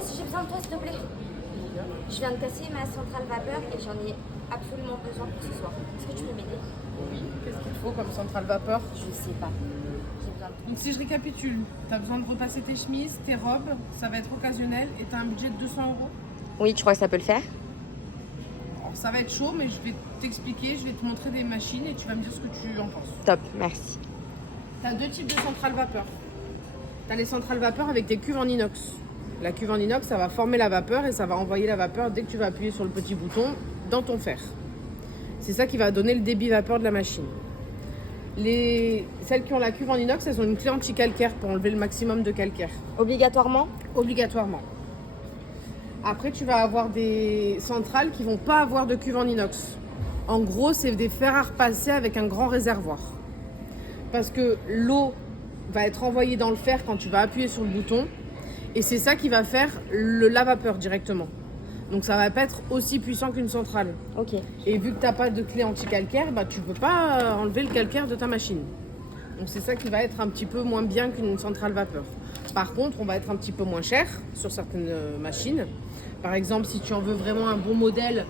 Cass, j'ai besoin de toi, s'il te plaît. Je viens de casser ma centrale vapeur et j'en ai absolument besoin pour ce soir. Est-ce que tu peux m'aider? Oui, qu'est-ce qu'il te faut comme centrale vapeur? Je sais pas. J'ai besoin de toi. Donc si je récapitule, tu as besoin de repasser tes chemises, tes robes, ça va être occasionnel et tu as un budget de 200 €. Oui, tu crois que ça peut le faire? Alors ça va être chaud, mais je vais t'expliquer, je vais te montrer des machines et tu vas me dire ce que tu en penses. Top, merci. Tu as deux types de centrales vapeur. Tu as les centrales vapeur avec des cuves en inox. La cuve en inox, ça va former la vapeur et ça va envoyer la vapeur dès que tu vas appuyer sur le petit bouton dans ton fer. C'est ça qui va donner le débit vapeur de la machine. Celles qui ont la cuve en inox, elles ont une clé anti-calcaire pour enlever le maximum de calcaire. Obligatoirement? Obligatoirement. Après, tu vas avoir des centrales qui vont pas avoir de cuve en inox. En gros, c'est des fers à repasser avec un grand réservoir. Parce que l'eau va être envoyée dans le fer quand tu vas appuyer sur le bouton. Et c'est ça qui va faire la vapeur directement. Donc ça va pas être aussi puissant qu'une centrale. Ok. Et vu que tu n'as pas de clé anti-calcaire, bah, tu ne peux pas enlever le calcaire de ta machine. Donc c'est ça qui va être un petit peu moins bien qu'une centrale vapeur. Par contre, on va être un petit peu moins cher sur certaines machines. Par exemple, si tu en veux vraiment un bon modèle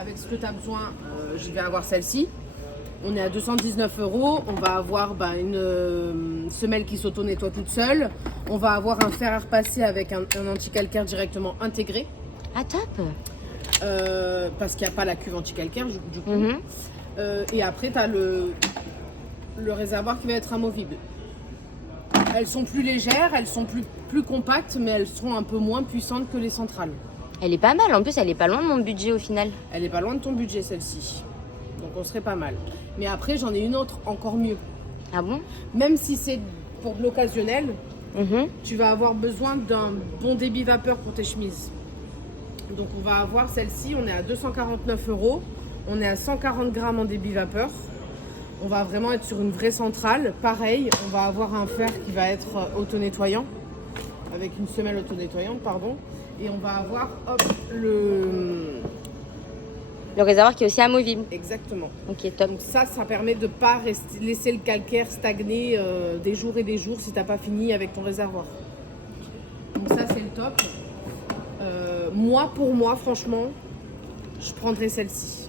avec ce que tu as besoin, je vais avoir celle-ci. On est à 219 €. On va avoir une semelle qui s'auto-nettoie toute seule. On va avoir un fer à repasser avec un anti-calcaire directement intégré. Ah, top. Parce qu'il n'y a pas la cuve anti-calcaire du coup. Mhm. Et après, tu as le réservoir qui va être amovible. Elles sont plus légères, elles sont plus compactes, mais elles seront un peu moins puissantes que les centrales. Elle est pas mal. En plus, elle est pas loin de mon budget au final. Elle est pas loin de ton budget, celle-ci. Donc on serait pas mal. Mais après, j'en ai une autre encore mieux. Ah bon? Même si c'est pour de l'occasionnel, Mhm. tu vas avoir besoin d'un bon débit vapeur pour tes chemises. Donc on va avoir celle-ci, on est à 249 €. On est à 140 grammes en débit vapeur. On va vraiment être sur une vraie centrale. Pareil, on va avoir un fer qui va être auto-nettoyant, avec une semelle auto-nettoyante, pardon. Et on va avoir, hop, Le réservoir qui est aussi amovible. exactement. Ok, top. Donc ça permet de ne pas laisser le calcaire stagner des jours et des jours si tu n'as pas fini avec ton réservoir. Donc ça, c'est le top. Pour moi, franchement, je prendrais celle-ci.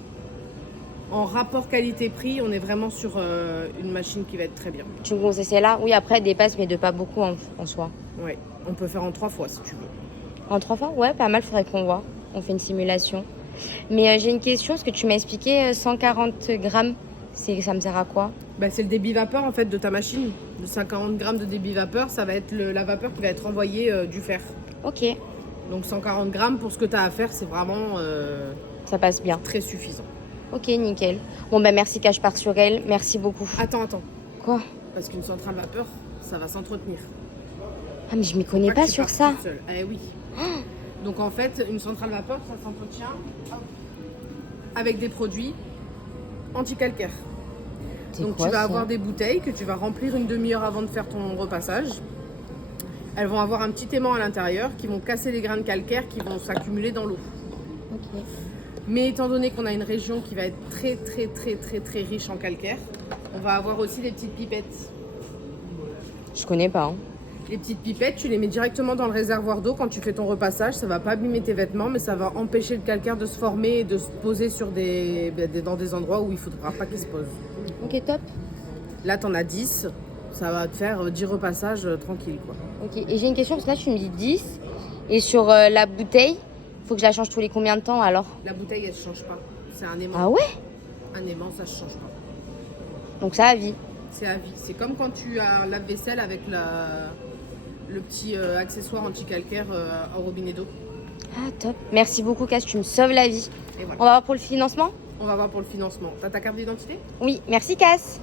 En rapport qualité-prix, on est vraiment sur une machine qui va être très bien. Tu me conseilles celle-là? Oui, après, elle dépasse, mais de pas beaucoup en soi. Ouais, on peut faire en 3 fois si tu veux. En 3 fois? Ouais, pas mal, faudrait qu'on voit. On fait une simulation. Mais j'ai une question, ce que tu m'as expliqué, 140 grammes, ça me sert à quoi? C'est le débit vapeur en fait de ta machine. De 50 grammes de débit vapeur, ça va être la vapeur qui va être envoyée du fer. Ok, Donc 140 grammes pour ce que tu as à faire, c'est vraiment ça passe bien. très suffisant. Ok, nickel. Bon, bah merci, je pars sur elle. Merci beaucoup. Attends. Quoi? Parce qu'une centrale vapeur, ça va s'entretenir. Ah, mais je m'y connais pas que tu sur partes ça. toute seule. Eh oui. Donc en fait, une centrale vapeur, ça s'entretient avec des produits anti-calcaire. C'est Donc quoi, tu vas ça? avoir des bouteilles que tu vas remplir une demi-heure avant de faire ton repassage. Elles vont avoir un petit aimant à l'intérieur qui vont casser les grains de calcaire qui vont s'accumuler dans l'eau. Ok. Mais étant donné qu'on a une région qui va être très riche en calcaire, on va avoir aussi des petites pipettes. Je connais pas. Hein. Les petites pipettes, tu les mets directement dans le réservoir d'eau quand tu fais ton repassage. Ça va pas abîmer tes vêtements, mais ça va empêcher le calcaire de se former et de se poser dans des endroits où il ne faudra pas qu'il se pose. Ok, top. Là, tu en as 10. Ça va te faire 10 repassages tranquille, quoi. Ok, et j'ai une question, parce que là, tu me dis 10. Et sur la bouteille, faut que je la change tous les combien de temps alors? La bouteille, elle ne change pas. C'est un aimant. Ah ouais? Un aimant, ça ne change pas. Donc ça à vie. C'est à vie. C'est comme quand tu as lave-vaisselle avec le petit accessoire anti-calcaire en robinet d'eau. Ah, top. Merci beaucoup, Cass, tu me sauves la vie. Et voilà. On va voir pour le financement? On va voir pour le financement. T'as ta carte d'identité? Oui, merci, Cass.